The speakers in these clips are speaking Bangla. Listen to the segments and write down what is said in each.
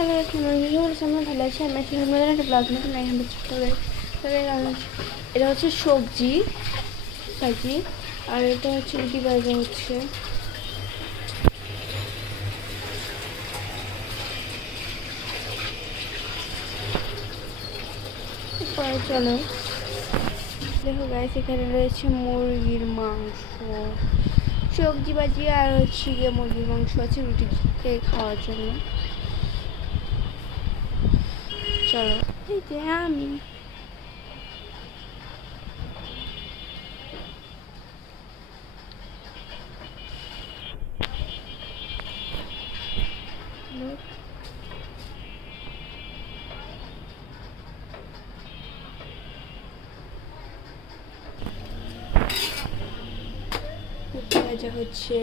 হ্যালো আমরা ভালো আছি। আমি আছি আপনাদের একটা ব্লগ নতুন এখান থেকে এটা হচ্ছে সবজি ভাজি, আর এটা হচ্ছে রুটি ভাজা হচ্ছে। চলো দেখো গাইস, এখানে রয়েছে মুরগির মাংস, সবজি ভাজি, আর হচ্ছে গিয়ে মুরগির মাংস আছে রুটি খাওয়ার জন্য। চলো এই যে আমি ভাজা হচ্ছে।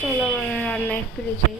চলো আমরা রান্নায় ফিরে যাই।